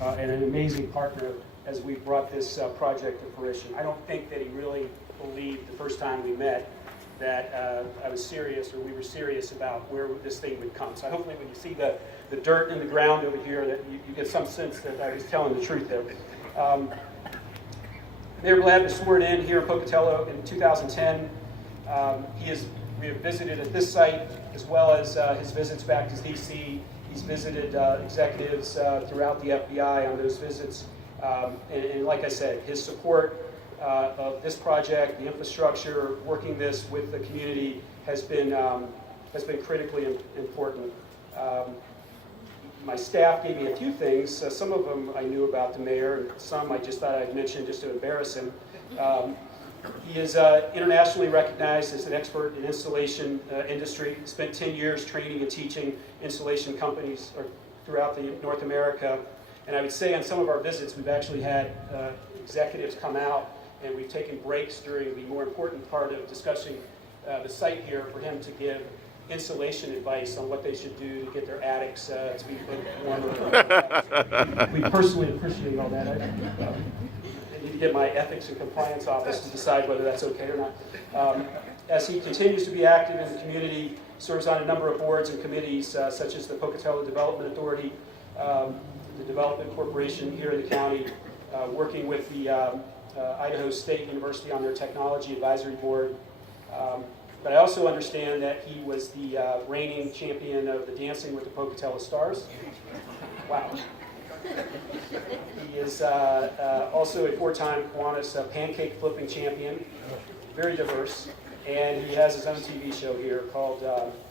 and an amazing partner as we brought this project to fruition. I don't think that he really believed the first time we met that I was serious, or we were serious about where this thing would come. So hopefully when you see the dirt in the ground over here, that you get some sense that I was telling the truth there. Mayor Blad was sworn in here in Pocatello in 2010. We have visited at this site, as well as his visits back to D.C. He's visited executives throughout the FBI on those visits. And like I said, his support of this project, the infrastructure, working this with the community has been critically important. My staff gave me a few things. Some of them I knew about the mayor, and some I just thought I'd mention just to embarrass him. He is internationally recognized as an expert in installation industry. He spent 10 years training and teaching installation companies throughout North America. And I would say on some of our visits, we've actually had executives come out, and we've taken breaks during the more important part of discussing the site here for him to give insulation advice on what they should do to get their attics to be warmer. We personally appreciate all that. I need to get my ethics and compliance office to decide whether that's okay or not. As he continues to be active in the community, serves on a number of boards and committees, such as the Pocatello Development Authority, the Development Corporation here in the county, working with the Idaho State University on their Technology Advisory Board. But I also understand that he was the reigning champion of the Dancing with the Pocatello Stars. Wow. He is also a four-time Kiwanis pancake flipping champion, very diverse, and he has his own TV show here called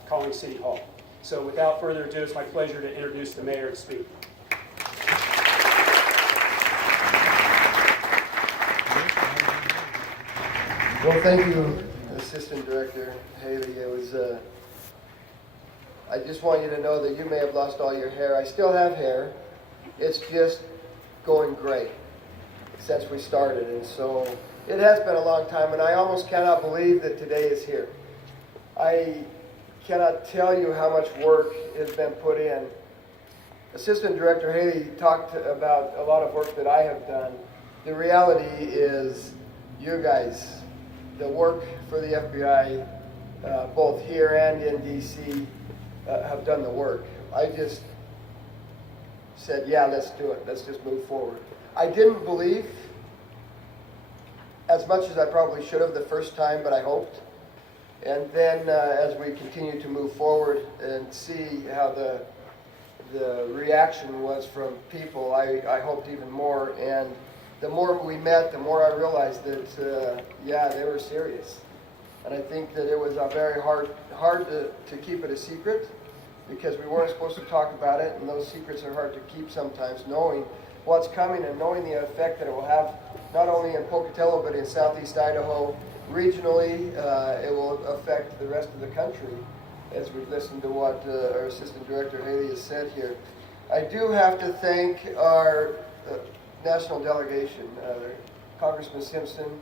Calling City Hall. So without further ado, it's my pleasure to introduce the mayor to speak. Well, thank you, Assistant Director Haley. It was, I just want you to know that you may have lost all your hair. I still have hair. It's just going great since we started. And so it has been a long time, and I almost cannot believe that today is here. I cannot tell you how much work has been put in. Assistant Director Haley talked about a lot of work that I have done. The reality is you guys, the work for the FBI, both here and in D.C., have done the work. I just said, yeah, let's do it. Let's just move forward. I didn't believe as much as I probably should have the first time, but I hoped. And then as we continue to move forward and see how the reaction was from people, I hoped even more. And the more we met, the more I realized that, yeah, they were serious. And I think that it was very hard to keep it a secret, because we weren't supposed to talk about it, and those secrets are hard to keep sometimes, knowing what's coming and knowing the effect that it will have not only in Pocatello but in southeast Idaho. Regionally, it will affect the rest of the country, as we've listened to what our Assistant Director Haley has said here. I do have to thank our national delegation, Congressman Simpson,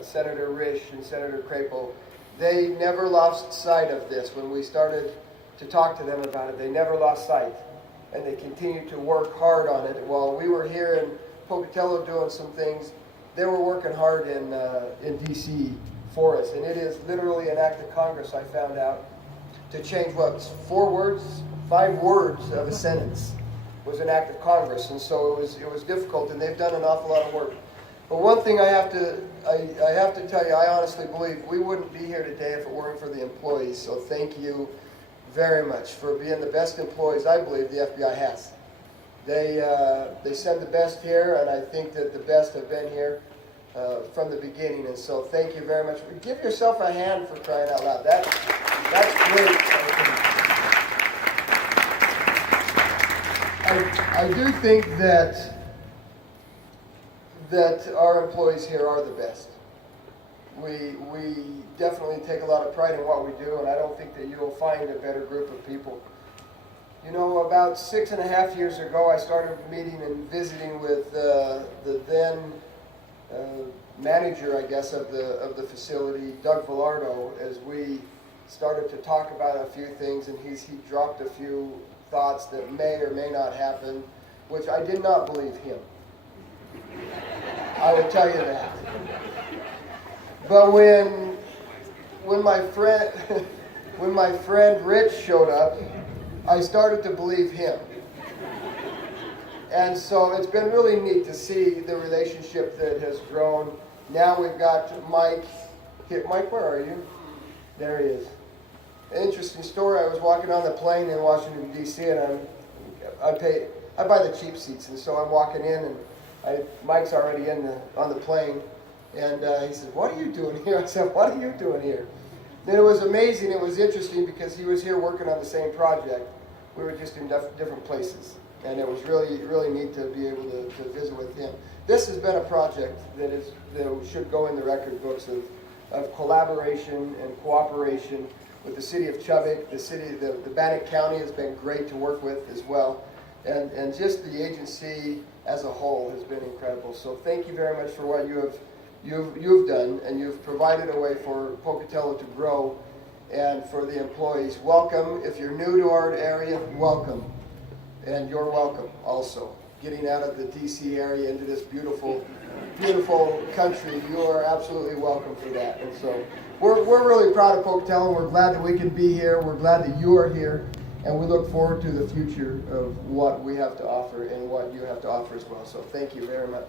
Senator Risch, and Senator Crapo. They never lost sight of this. When we started to talk to them about it, they never lost sight, and they continued to work hard on it. While we were here in Pocatello doing some things, they were working hard in D.C. for us, and it is literally an act of Congress, I found out, to change what, 5 words of a sentence was an act of Congress, and so it was difficult, and they've done an awful lot of work. But one thing I have to tell you, I honestly believe we wouldn't be here today if it weren't for the employees. So thank you very much for being the best employees I believe the FBI has. They send the best here, and I think that the best have been here from the beginning. And so thank you very much. Give yourself a hand for crying out loud. That's great. I do think that our employees here are the best. We definitely take a lot of pride in what we do, and I don't think that you'll find a better group of people. You know, about 6.5 years ago, I started meeting and visiting with the then manager, I guess, of the facility, Doug Villardo, as we started to talk about a few things, and he dropped a few thoughts that may or may not happen. which I did not believe him. I will tell you that. But when my friend when my friend Rich showed up, I started to believe him. And so it's been really neat to see the relationship that has grown. Now we've got Mike. Here, Mike, where are you? There he is. Interesting story. I was walking on the plane in Washington, D.C., and I buy the cheap seats, and so I'm walking in, and Mike's already on the plane, and he said, "What are you doing here?" I said, "What are you doing here?" And it was amazing. It was interesting because he was here working on the same project. We were just in different places, and it was really, really neat to be able to visit with him. This has been a project that should go in the record books of collaboration and cooperation with the city of Chubbuck. The Bannock County has been great to work with as well. And just the agency as a whole has been incredible. So thank you very much for what you've done, and you've provided a way for Pocatello to grow, and for the employees. Welcome. If you're new to our area, welcome. And you're welcome also. Getting out of the DC area into this beautiful, beautiful country, you are absolutely welcome for that. And so we're really proud of Pocatello. We're glad that we can be here. We're glad that you are here. And we look forward to the future of what we have to offer and what you have to offer as well. So thank you very much.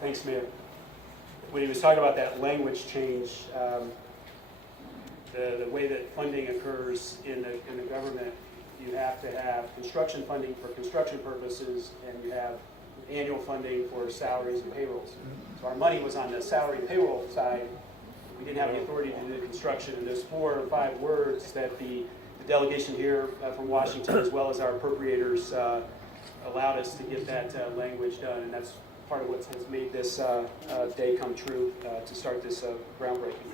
Thanks, Mayor. When he was talking about that language change, the way that funding occurs in the government, you have to have construction funding for construction purposes, and you have annual funding for salaries and payrolls. So our money was on the salary and payroll side. We didn't have the authority to do the construction, and there's 4 or 5 words that the delegation here from Washington, as well as our appropriators, allowed us to get that language done, and that's part of what has made this day come true to start this groundbreaking.